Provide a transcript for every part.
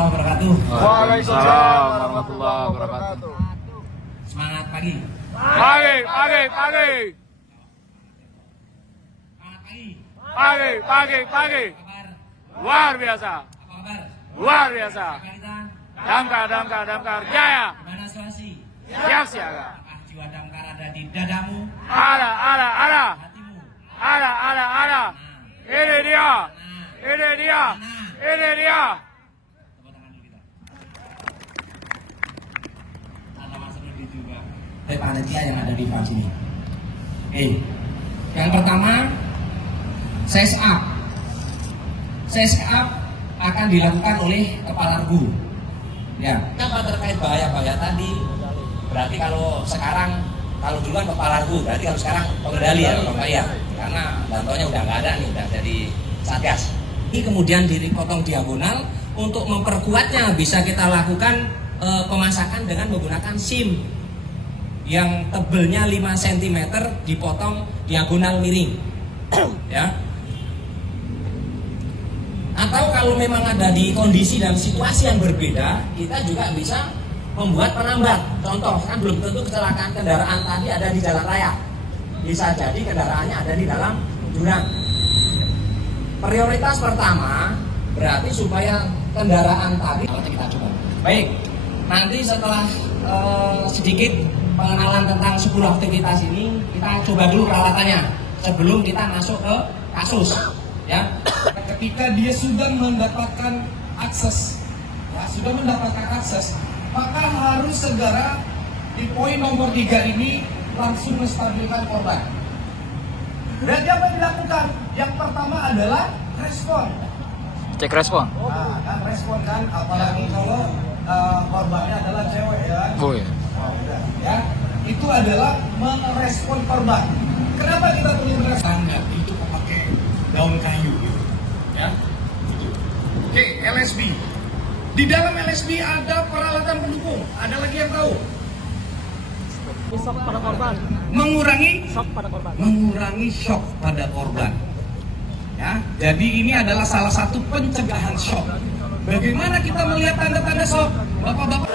warahmatullahi wabarakatuh. Waalaikumsalam warahmatullahi wabarakatuh. Semangat pagi. Pagi. Semangat pagi. Pagi. Kabar. Luar biasa. Apa kabar? Luar biasa. Kabar kita. Damkar jaya. Gimana situasi? Siap siaga. Apakah jiwa damkar ada di dadamu? Ada. Hatimu? Ada. Ini dia. Tepuk tangan dulu kita. Ada Mas Rudi juga. Dari panitia yang ada di sini. Oke. Yang pertama, size up akan dilakukan oleh kepala regu. Ya. Apa terkait bahaya-bahaya tadi? Berarti kalau dulu kan kepala regu, berarti kalau sekarang pengendali ya, Pak ya. Karena bantuannya udah nggak ada nih, udah jadi satgas. Ini kemudian dipotong diagonal. Untuk memperkuatnya bisa kita lakukan pemasakan dengan menggunakan SIM yang tebelnya 5 cm dipotong diagonal miring. Ya. Atau kalau memang ada di kondisi dan situasi yang berbeda, kita juga bisa membuat penambat. Contoh, kan belum tentu kecelakaan kendaraan tadi ada di jalan raya. Bisa jadi kendaraannya ada di dalam jurang. Prioritas pertama berarti supaya kendaraan tadi kita coba. Baik, nanti setelah sedikit pengenalan tentang 10 aktivitas ini, kita coba dulu peralatannya sebelum kita masuk ke kasus. Ya, ketika dia sudah mendapatkan akses, maka harus segera di poin nomor 3 ini langsung menstabilkan korban. Dan apa yang dilakukan? Yang pertama adalah respon. Cek respon. Nah, kan respon kan, apalagi kalau korbannya adalah cewek ya. Oh iya. Ya, itu adalah merespon korban. Kenapa kita perlu merespon? Itu pakai daun kayu gitu. Ya. Oke, LSB. Di dalam LSB ada peralatan pendukung. Ada lagi yang tahu? Shock pada korban. Mengurangi Shock pada korban. Mengurangi shock pada korban. Ya, jadi ini adalah salah satu pencegahan shock. Bagaimana kita melihat tanda-tanda shock? Bapak-bapak.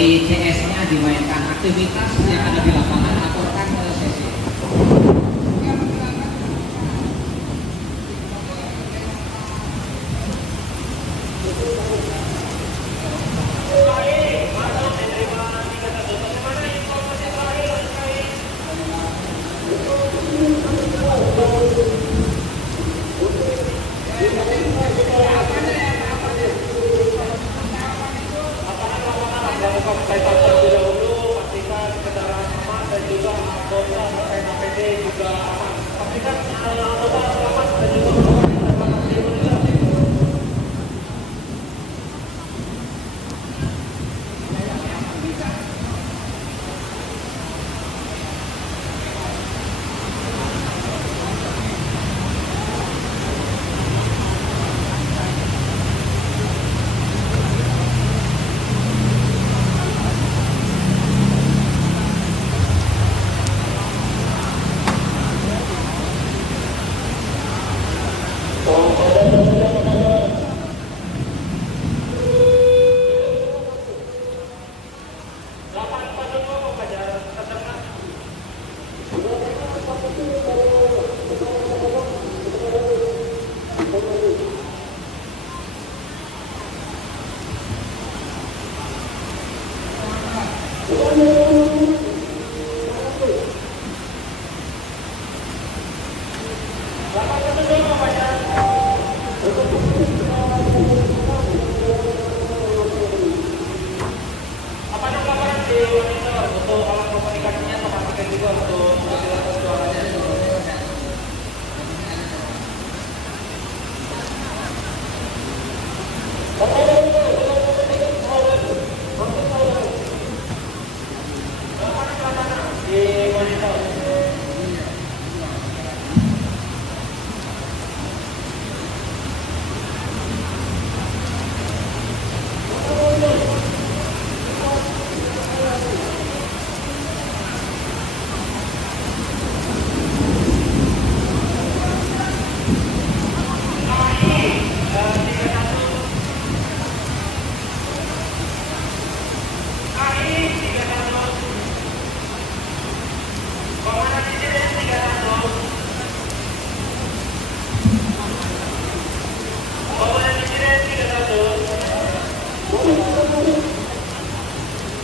CS-nya dimainkan, aktivitas yang ada di lapangan laporkan ke CC.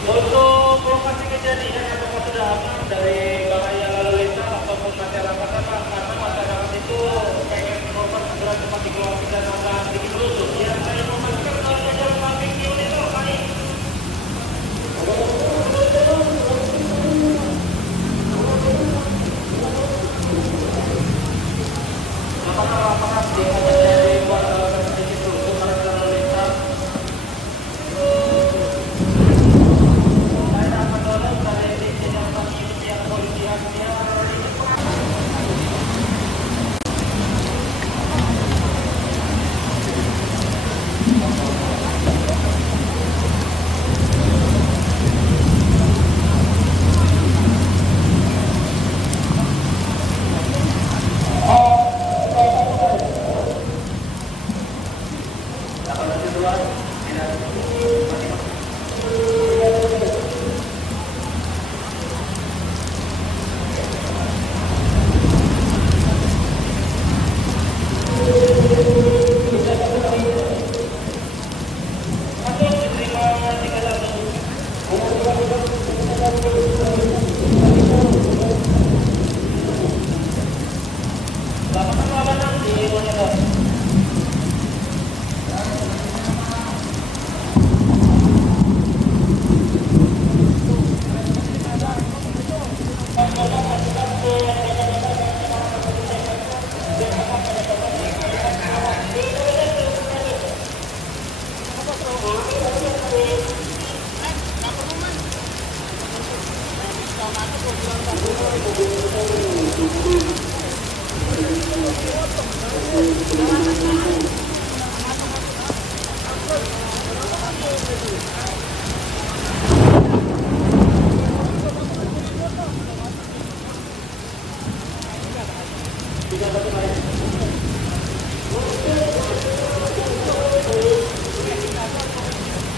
Untuk lokasi kejadian apakah sudah aman dari bahaya lalu lintas ataupun masyarakat apa? Karena masyarakat itu pengen korban segera cepat dikeluarkan dan akan dikelusur. Ya, saya memastikan kalau jalan publik unit itu kali. Apakah dari luar sedikit dulu karena lalu lintas?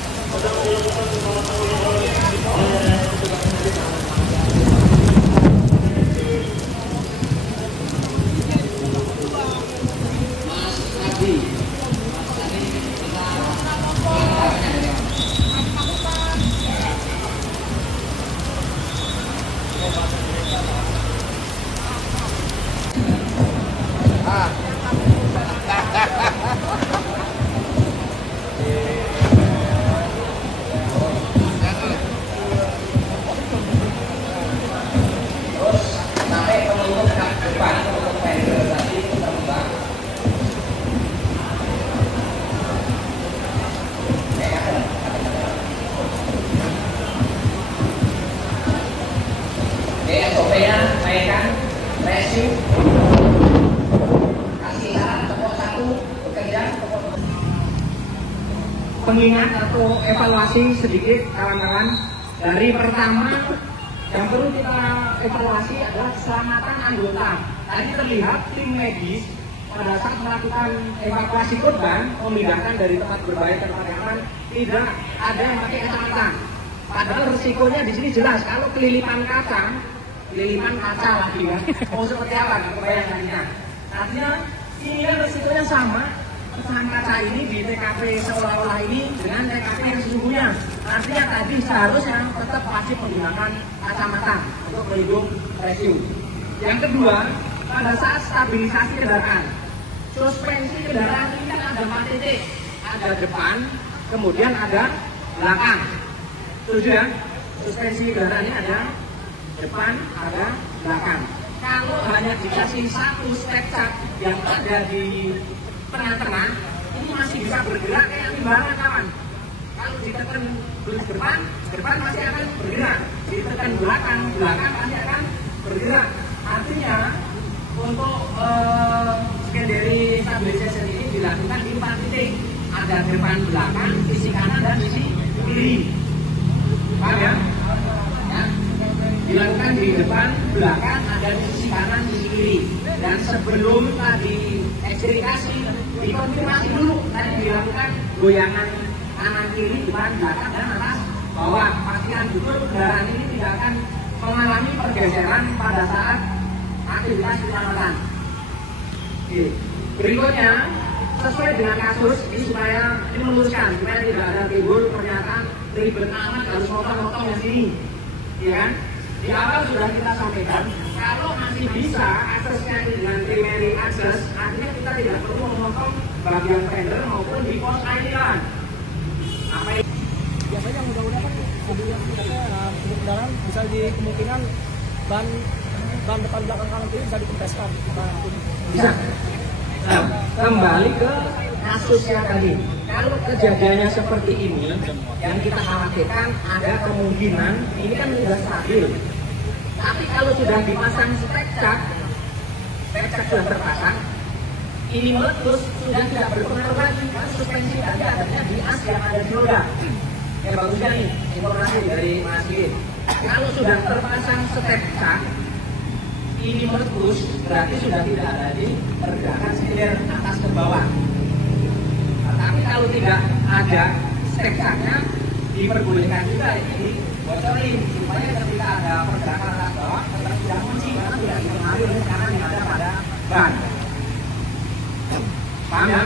Sudah Kasih saran tepuk satu bekerja. Pengingat atau evaluasi sedikit kawan-kawan. Dari pertama yang perlu kita evaluasi adalah keselamatan anggota. Tadi terlihat tim medis pada saat melakukan evakuasi korban, memindahkan dari tempat berbahaya ke tempat yang aman, tidak ada yang pakai kacamata. Padahal risikonya di sini jelas. Kalau kelilipan kaca lagi ya, mau seperti apa? Kebayangkannya. Artinya ini kan risikonya sama. Kesalahan kaca ini di TKP seolah-olah ini dengan TKP yang sesungguhnya. Artinya tadi seharusnya tetap wajib menggunakan kacamata untuk melindung resiu. Yang kedua, pada saat stabilisasi kendaraan, suspensi kendaraan ini kan ada 4 titik, ada depan, kemudian ada belakang. Setuju ya? Suspensi kendaraan ini ada depan, ada belakang. Kalau hanya dikasih satu step cat yang ada di tengah-tengah, ini masih bisa bergerak kayak timbangan kawan. Kalau ditekan depan masih akan bergerak. Ditekan belakang masih akan bergerak. Artinya untuk secondary stabilization ini dilakukan di 4 titik. Ada depan, belakang, sisi kanan dan sisi kiri. Paham ya? Ya? Dilakukan di depan, belakang, ada di sisi kanan, sisi kiri. Dan sebelum tadi ekstrikasi, dikonfirmasi dulu tadi dilakukan goyangan kanan kiri, depan, belakang, dan atas bawah. Pastikan betul kendaraan ini tidak akan mengalami pergeseran pada saat aktivitas penyelamatan. Berikutnya, sesuai dengan kasus ini supaya ini meluruskan supaya tidak ada timbul pernyataan ribet amat harus motong-motong yang sini, ya kan? Di awal sudah kita sampaikan kalau masih bisa aksesnya dengan primary access, artinya kita tidak perlu memotong bagian fender maupun di pos island. Apa yang Biasanya mudah-mudahan kan mobil yang kendaraan bisa di kemungkinan ban depan belakang kanan kiri bisa dikempeskan. bisa? Nah, kembali ke kasusnya tadi. Kalau kejadiannya seperti ini, yang kita khawatirkan ada kemungkinan ini kan sudah stabil. Tapi kalau sudah dipasang step cat sudah terpasang, ini meletus sudah tidak berpengaruh lagi karena suspensi tadi adanya di as yang ada di roda. Ya bagusnya nih informasi dari Mas Gil. Kalau sudah terpasang step cat, ini meletus berarti sudah tidak ada di pergerakan setir atas ke bawah. Nah, tapi kalau tidak ada step-nya diperbolehkan juga ini dibocorin supaya ketika ada pergerakan atas bawah tetap tidak kunci karena tidak dipengaruhi oleh tekanan yang ada pada ban. Paham ya?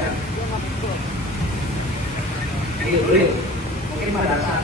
Ya. Boleh. Mungkin pada saat